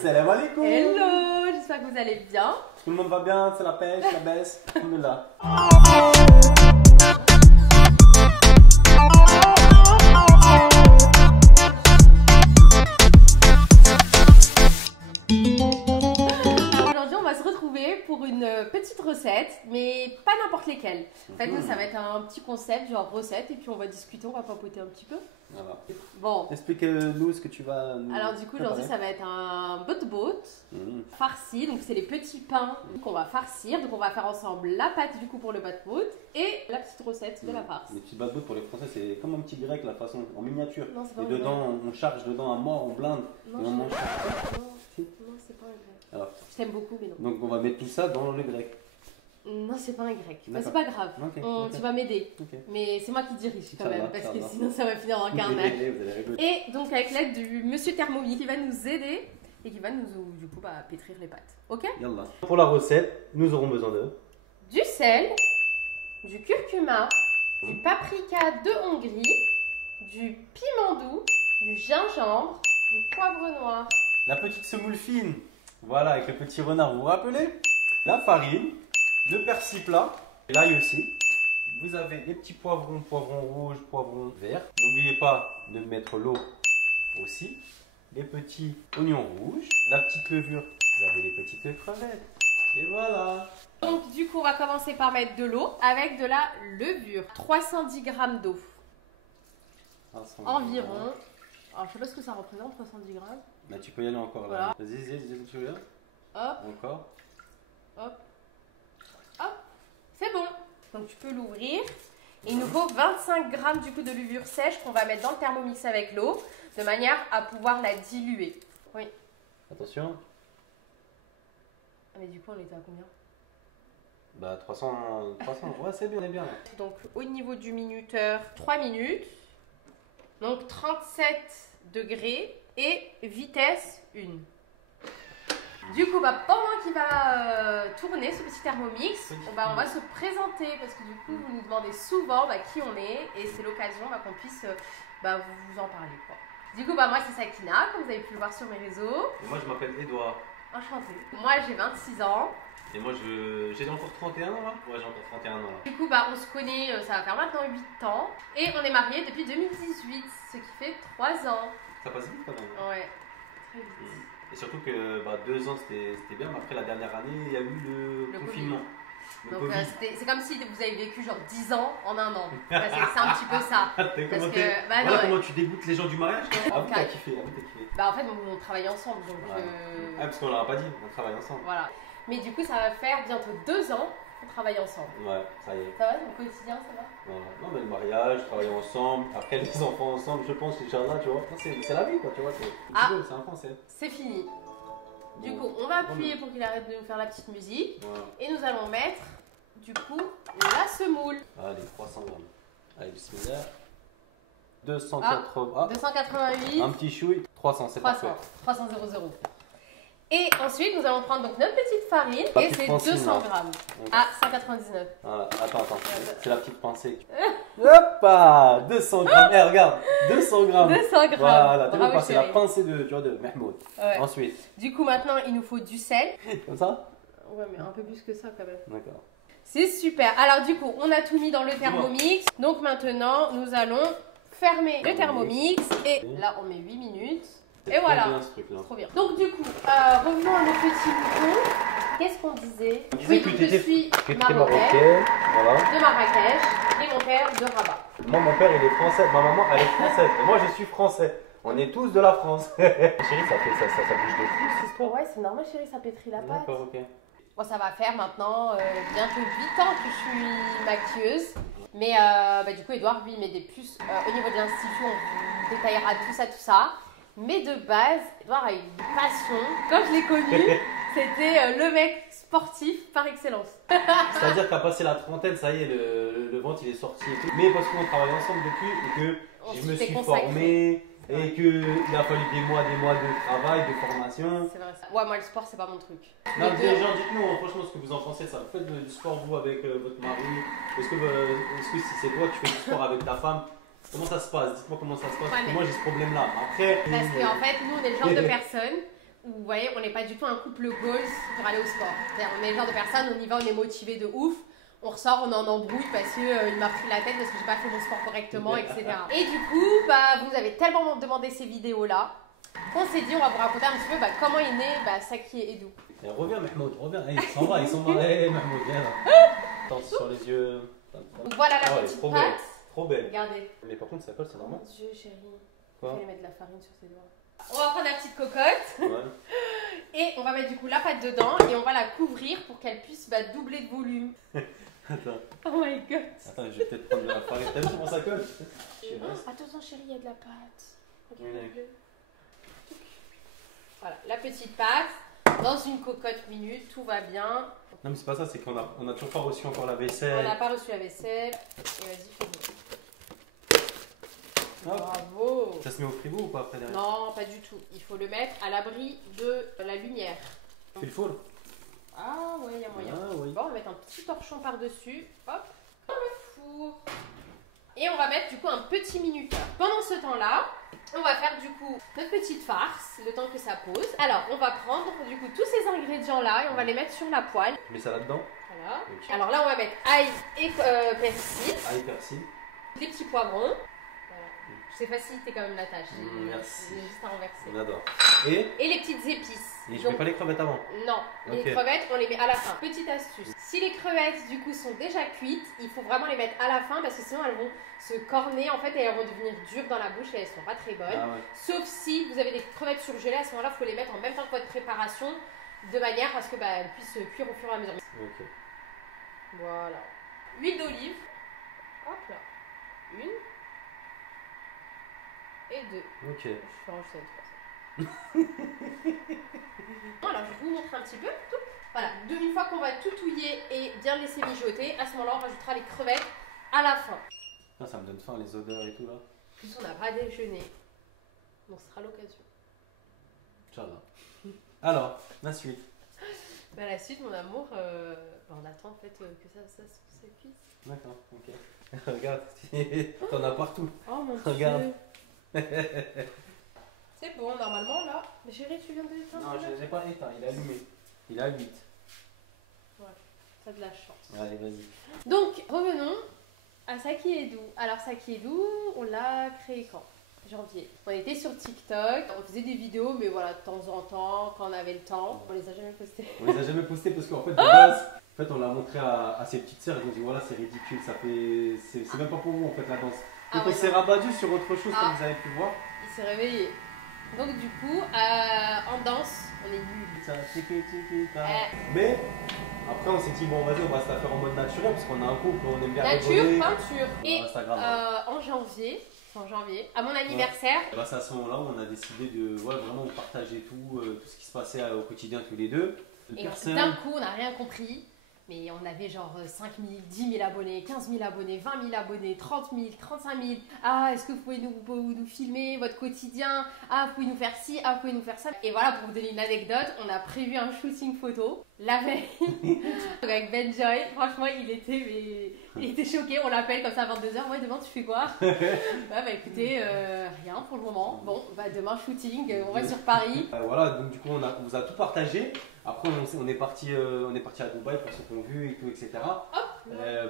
Salam alaikum. Hello, j'espère que vous allez bien. Tout le monde va bien, c'est la pêche, la baisse, alhamdoulilah. Aujourd'hui, on va se retrouver pour une petite recette, mais pas n'importe lesquelles. En fait, nous, ça va être un petit concept, genre recette, et puis on va discuter, on va papoter un petit peu. Voilà. Bon. Explique-nous ce que tu vas nous Alors du coup, aujourd'hui, ça va être un bot farci. Donc, c'est les petits pains qu'on va farcir. Donc, on va faire ensemble la pâte du coup pour le bot et la petite recette de la farce. Les petits bot pour les Français, c'est comme un petit grec, la façon, en miniature. Non, c'est pas et un dedans, on charge dedans à mort, on blinde. Non, et on mange. non, c'est pas un grec. Alors. Je t'aime beaucoup, mais non. Donc, on va mettre tout ça dans le grec. Non, c'est pas un grec. Bah, c'est D'accord. pas grave. Ok, ok. Tu vas m'aider. Ok. Mais c'est moi qui dirige quand Ça même, va, parce ça que va. sinon ça va finir en Vous carnage. allez rigoler. Et donc avec l'aide du monsieur Thermomix qui va nous aider et qui va nous du coup pétrir les pâtes. Ok? Yallah. Pour la recette, nous aurons besoin de Du sel, du curcuma, du paprika de Hongrie, du piment doux, du gingembre, du poivre noir. la petite semoule fine. Voilà, avec le petit renard, vous vous rappelez? La farine, le persil plat, et l'ail aussi. Vous avez les petits poivrons, poivrons rouges, poivrons verts. N'oubliez pas de mettre l'eau aussi. Les petits oignons rouges, la petite levure, vous avez les petites crevettes. Et voilà. Donc du coup on va commencer par mettre de l'eau avec de la levure. 310 g d'eau. Environ. Alors je sais pas ce que ça représente 310 grammes. Bah, tu peux y aller encore là. Voilà. Vas-y, tu veux là? Hop, Encore. hop, hop. C'est bon. Donc tu peux l'ouvrir. Et il nous faut 25 g du coup de levure sèche qu'on va mettre dans le Thermomix avec l'eau, de manière à pouvoir la diluer. Oui. Attention. Ah, mais du coup on était à combien? Bah 300, ouais c'est bien, on est bien là. Donc au niveau du minuteur, 3 minutes. Donc 37 degrés et vitesse 1. Du coup, pendant qu'il va tourner ce petit Thermomix, on va se présenter parce que du coup, vous nous demandez souvent qui on est et c'est l'occasion qu'on puisse vous en parler. Quoi. Du coup, moi c'est Sakina, comme vous avez pu le voir sur mes réseaux. Et moi je m'appelle Edouard. Enchantée. Moi j'ai 26 ans. Et moi j'ai encore 31 ans là? Ouais, j'ai encore 31 ans là. Du coup, on se connaît, ça va faire maintenant 8 ans. Et on est mariés depuis 2018, ce qui fait 3 ans. Ça passe vite quand même. Ouais, très vite. Et surtout que 2 ans c'était bien, mais après la dernière année il y a eu le confinement. Donc c'est comme si vous avez vécu genre 10 ans en un an. C'est un petit peu ça. Voilà comment tu dégoûtes les gens du mariage. Ah oui, t'as kiffé. En fait, on travaille ensemble. Donc Ah, parce qu'on leur a pas dit, on travaille ensemble. Voilà. Mais du coup, ça va faire bientôt 2 ans qu'on travaille ensemble. Ouais, ça y est. Ça va, mon quotidien, ça va? Voilà. Non, mais le mariage, travailler ensemble, après les enfants ensemble, je pense, Inch'Allah, tu vois. C'est la vie, quoi, tu vois. C'est un français. C'est fini. Du coup, on va appuyer pour qu'il arrête de nous faire la petite musique. Voilà. Et nous allons mettre, du coup, la semoule. Allez, 300 grammes. Allez, bismillah. 280. 288. Un petit chouille. 300, c'est parfait. 300, 000. Et ensuite, nous allons prendre donc notre petite farine. Et c'est 200 grammes. À 199. Voilà. Attends. C'est la petite pincée. Hop, 200 grammes. Eh, regarde. 200 grammes. 200 grammes. Voilà, Bravo, c'est la pincée de Mahmoud. Ouais. Ensuite. Du coup, maintenant, il nous faut du sel. Comme ça? Ouais, mais un peu plus que ça quand même. D'accord. C'est super. Alors, du coup, on a tout mis dans le Thermomix. Donc maintenant, nous allons fermer le Thermomix. Et là, on met 8 minutes. Et voilà. Bien, ce truc-là. Trop bien. Donc, du coup, revenons à nos petits moutons. Qu'est-ce qu'on disait? Oui, donc je suis marocaine, voilà. de Marrakech et mon père de Rabat. Moi, mon père, il est français. Ma maman, elle est française. Et moi, je suis français. On est tous de la France. Chérie, ça bouge de fou, cette histoire. Ouais, c'est normal, chérie, ça pétrit la pâte. D'accord, ok. Bon, ça va faire maintenant bientôt 8 ans que je suis maquilleuse. Mais du coup, Edouard, lui, il met des puces. Au niveau de l'institut, on vous détaillera tout ça. Mais de base, Edouard a une passion. Quand je l'ai connu, c'était le mec sportif par excellence. C'est-à-dire qu'à passer la trentaine, ça y est, le ventre il est sorti et tout. Mais parce qu'on travaille ensemble depuis et que je me suis formé et qu'il a fallu des mois de travail, de formation. C'est vrai ça. Ouais, moi le sport c'est pas mon truc. Non, les gens, dites-nous franchement ce que vous en pensez ça. Vous faites du sport vous avec votre mari? Est-ce que si c'est toi qui fais du sport avec ta femme? Comment ça se passe? Dites-moi comment ça se passe. Parce que moi j'ai ce problème-là. Après. Parce qu'en fait, nous on est le genre de personnes vous voyez, on n'est pas du tout un couple goals pour aller au sport. On est le genre de personne, on y va, on est motivé de ouf. On ressort, on est en embrouille parce qu'il m'a pris la tête parce que j'ai pas fait mon sport correctement, etc. Et du coup, vous avez tellement demandé ces vidéos-là qu'on s'est dit, on va vous raconter un petit peu comment est né Saki et Edu. Et reviens Mahmoud, reviens. Il s'en va, il s'en va. Mahmoud, viens là. Attends, sur les yeux. Donc voilà la petite trop pâte. belle. Trop belle. Regardez. Mais par contre, ça colle, c'est Oh normal. mon dieu, chérie. Quoi? Il fallait mettre de la farine sur ses doigts. On va prendre la petite cocotte. Ouais. Et on va mettre du coup la pâte dedans et on va la couvrir pour qu'elle puisse doubler de volume. Attends. Oh my god. Attends, je vais peut-être prendre de la farine. T'as vu comment ça colle? Attention chérie, il y a de la pâte. Oui. Voilà, la petite pâte dans une cocotte minute, tout va bien. Non mais c'est pas ça, c'est qu'on a toujours pas reçu encore la On vaisselle. n'a pas reçu la vaisselle. Et vas-y, fais-le. Hop. Bravo. Ça se met au frigo ou pas après derrière? Non, pas du tout. Il faut le mettre à l'abri de la lumière. Tu fais le four? Ah ouais, il y a moyen. Ah oui. Bon, on va mettre un petit torchon par-dessus. Hop, dans le four. Et on va mettre du coup un petit minuteur. Pendant ce temps-là, on va faire du coup notre petite farce, le temps que ça pose. Alors, on va prendre du coup tous ces ingrédients-là et on va les mettre sur la poêle. Tu mets ça là-dedans? Voilà. Ok. Alors là, on va mettre ail et persil, Ail, persil. les petits poivrons. Voilà. Je t'ai facilité quand même la tâche. Merci. J'ai juste à renverser. On adore. Et Et les petites épices. je mets Donc, pas les crevettes avant. non, les Ok. crevettes, on les met à la fin. Petite astuce. Si les crevettes, du coup, sont déjà cuites, il faut vraiment les mettre à la fin parce que sinon, elles vont se corner en fait et elles vont devenir dures dans la bouche et elles seront pas très bonnes. Ah ouais. Sauf si vous avez des crevettes surgelées, à ce moment-là, il faut les mettre en même temps que votre préparation de manière à ce que elles puissent cuire au fur et à mesure. Ok. Voilà. Huile d'olive. Hop là. Une. Et deux. Ok. Je vais rajouter une troisième. Voilà, je vous montre un petit peu. Tout. Voilà, une fois qu'on va tout touiller et bien laisser mijoter, à ce moment-là, on rajoutera les crevettes à la fin. Ah, ça me donne faim les odeurs et tout là. En plus, on n'a pas déjeuné. Donc, ce sera l'occasion. Inch'Allah. Alors, la suite. La suite, mon amour, on attend en fait que ça cuise. D'accord, ok. Regarde, t'en as partout. Oh mon Regarde. dieu. C'est bon, normalement là. Mais chérie, tu viens de l'éteindre? Non, je ne l'ai pas éteint, il est allumé. Il est à 8. T'as de la chance. Allez, vas-y. Donc, revenons à Saki Edu. Alors, Saki Edu, on l'a créé quand? Janvier. On était sur TikTok, on faisait des vidéos, mais voilà, de temps en temps, quand on avait le temps. On les a jamais postées. On les a jamais postés parce qu'en fait, de base, en fait, on l'a montré à ses petites sœurs et ils ont dit voilà, c'est ridicule, ça fait. C'est même pas pour vous en fait la danse. Donc on s'est rabattu sur autre chose comme vous avez pu voir. Il s'est réveillé. Donc, du coup, en danse, on est nuls. Ça, mais après, on s'est dit bon, vas-y, on va se la faire en mode naturel parce qu'on a un couple, on aime bien nature, rigoler. peinture. Et Instagram, en janvier, à mon anniversaire. Bah, c'est à ce moment-là où on a décidé de vraiment partager tout ce qui se passait au quotidien tous les deux. Et d'un coup, on n'a rien compris. Mais on avait genre 5 000, 10 000 abonnés, 15 000 abonnés, 20 000 abonnés, 30 000, 35 000. Ah, est-ce que vous pouvez nous filmer votre quotidien? Ah, vous pouvez nous faire ci, ah, vous pouvez nous faire ça. Et voilà, pour vous donner une anecdote, on a prévu un shooting photo la veille avec Benjoy. Franchement, il était choqué. On l'appelle comme ça à 22h. Ouais, demain, tu fais quoi? Bah écoutez, rien pour le moment. Bon, demain, shooting, on va sur Paris. Voilà, donc du coup, on vous a tout partagé. Après, on est parti à Dubaï pour ceux qui ont vu et tout, etc.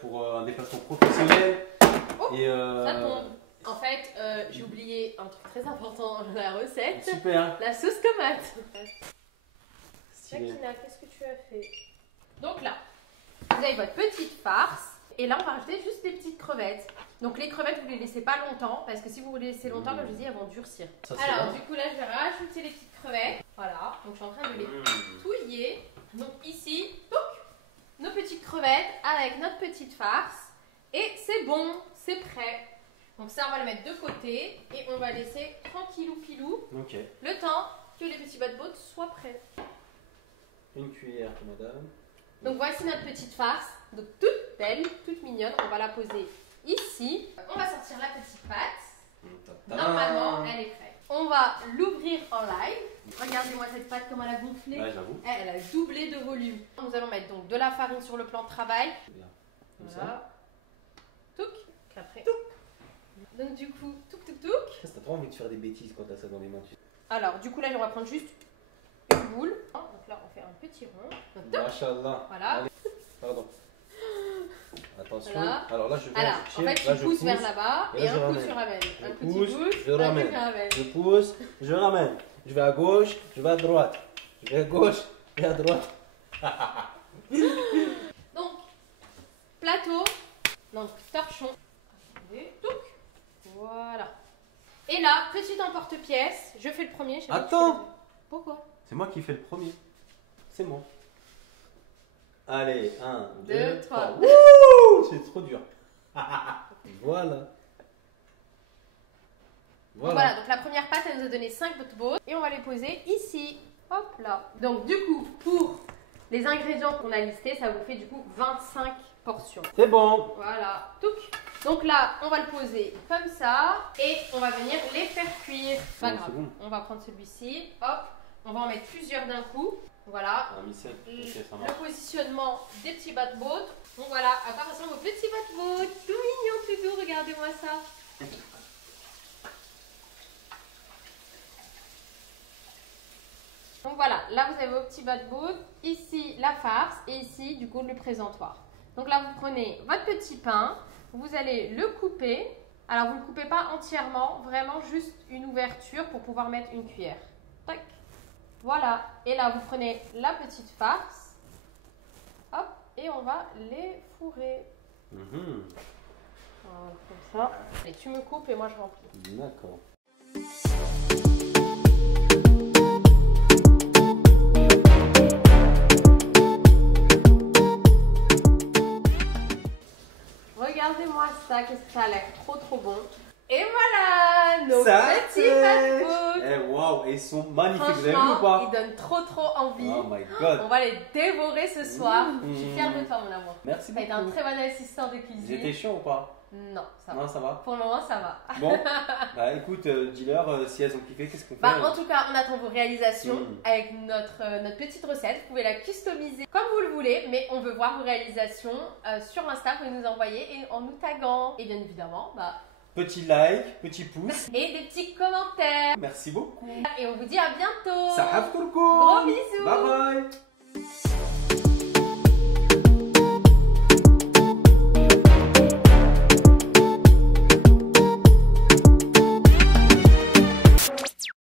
Pour un déplacement professionnel. Et ça tombe. En fait, j'ai oublié un truc très important dans la recette. Super. La sauce tomate. Stylé. Sakina, qu'est-ce que tu as fait? Donc là, vous avez votre petite farce. Et là, on va rajouter juste des petites crevettes. Donc les crevettes, vous les laissez pas longtemps. Parce que si vous les laissez longtemps, comme je dis, elles vont durcir. Alors, du coup, là, je vais rajouter les petites crevettes. Voilà. Donc, je suis en train de les touiller. Donc ici, nos petites crevettes avec notre petite farce. Et c'est bon, c'est prêt. Donc ça, on va le mettre de côté. Et on va laisser tranquillou pilou. Ok. Le temps que les petits bas-de-bottes soient prêts. Une cuillère, madame. Donc voici notre petite farce, donc toute belle, toute mignonne. On va la poser ici. On va sortir la petite pâte. Normalement, elle est prête. On va l'ouvrir en live. Regardez-moi cette pâte, comme elle a gonflé. Ouais, j'avoue. Elle a doublé de volume. Nous allons mettre donc de la farine sur le plan de travail. Bien. Comme Voilà. Touc. Après. Touc. Donc du coup, touc touc touc. ça. T'as trop envie de faire des bêtises quand t'as ça dans les mains. Alors du coup là, on va prendre juste boule. Donc là, on fait un petit rond. Donc, toc. Machallah. Voilà. Allez. Pardon. Attention. Voilà. Alors là, je vais Alors, chercher. en fait, Là, tu je pousses pousse. vers là-bas Et et là, je un coup, ramène. tu ramènes. Je Un petit pousse, pouce, je un coup, ramène. tu ramènes. Je pousse, je ramène. Je vais à gauche, je vais à droite. Je vais à gauche et à droite. Donc, plateau, donc torchon. Touc. Voilà. Et là, petit emporte-pièce. Je fais le premier. je sais pas qui Attends. fait le- Pourquoi? C'est moi qui fais le premier. C'est moi. Allez, 1, 2, Deux, 3. trois. Wouh, c'est trop dur. Voilà. Voilà, donc la première pâte, elle nous a donné 5 bottes et on va les poser ici. Hop là. Donc du coup, pour les ingrédients qu'on a listés, ça vous fait du coup 25 portions. C'est bon. Voilà. Touc. Donc là, on va le poser comme ça et on va venir les faire cuire. Pas Bon, grave. c'est bon. On va prendre celui-ci. Hop. On va en mettre plusieurs d'un coup. Voilà. Ah, Michel, ok, ça marche. Le positionnement des petits bat-boats. Donc voilà, à quoi ressemblent vos petits bat-boats. Tout mignon, tout doux, regardez-moi ça. Donc voilà, là vous avez vos petits bat-boats, ici la farce et ici du coup le présentoir. Donc là vous prenez votre petit pain, vous allez le couper. Alors vous ne le coupez pas entièrement, vraiment juste une ouverture pour pouvoir mettre une cuillère. Tac. Voilà, et là vous prenez la petite farce, hop, et on va les fourrer. Mhm. Voilà, comme ça. Et tu me coupes et moi je remplis. D'accord. Regardez-moi ça, qu'est-ce que ça a l'air trop bon. Et voilà, nos Ça petits bat-boats. Eh waouh, ils sont magnifiques, vous avez vu ou Franchement, pas? ils donnent trop envie. Oh my god. On va les dévorer ce soir. Mmh. Je suis fière de toi, mon amour. Merci Tu as été un beaucoup. très bon assistant de cuisine. J'étais chiant ou pas? Non, ça va. Non, ça va. Pour le moment, ça va. Bon, bah écoute, dis-leur si elles ont kiffé, qu'est-ce qu'on fait? Bah, en tout cas, on attend vos réalisations Mmh. avec notre petite recette. Vous pouvez la customiser comme vous le voulez, mais on veut voir vos réalisations sur Insta. Vous pouvez nous envoyer et en nous taguant. Et bien évidemment, bah, Petit like, petit pouce. et des petits commentaires. Merci beaucoup. Et on vous dit à bientôt. Ça Gros bisous. Bye bye.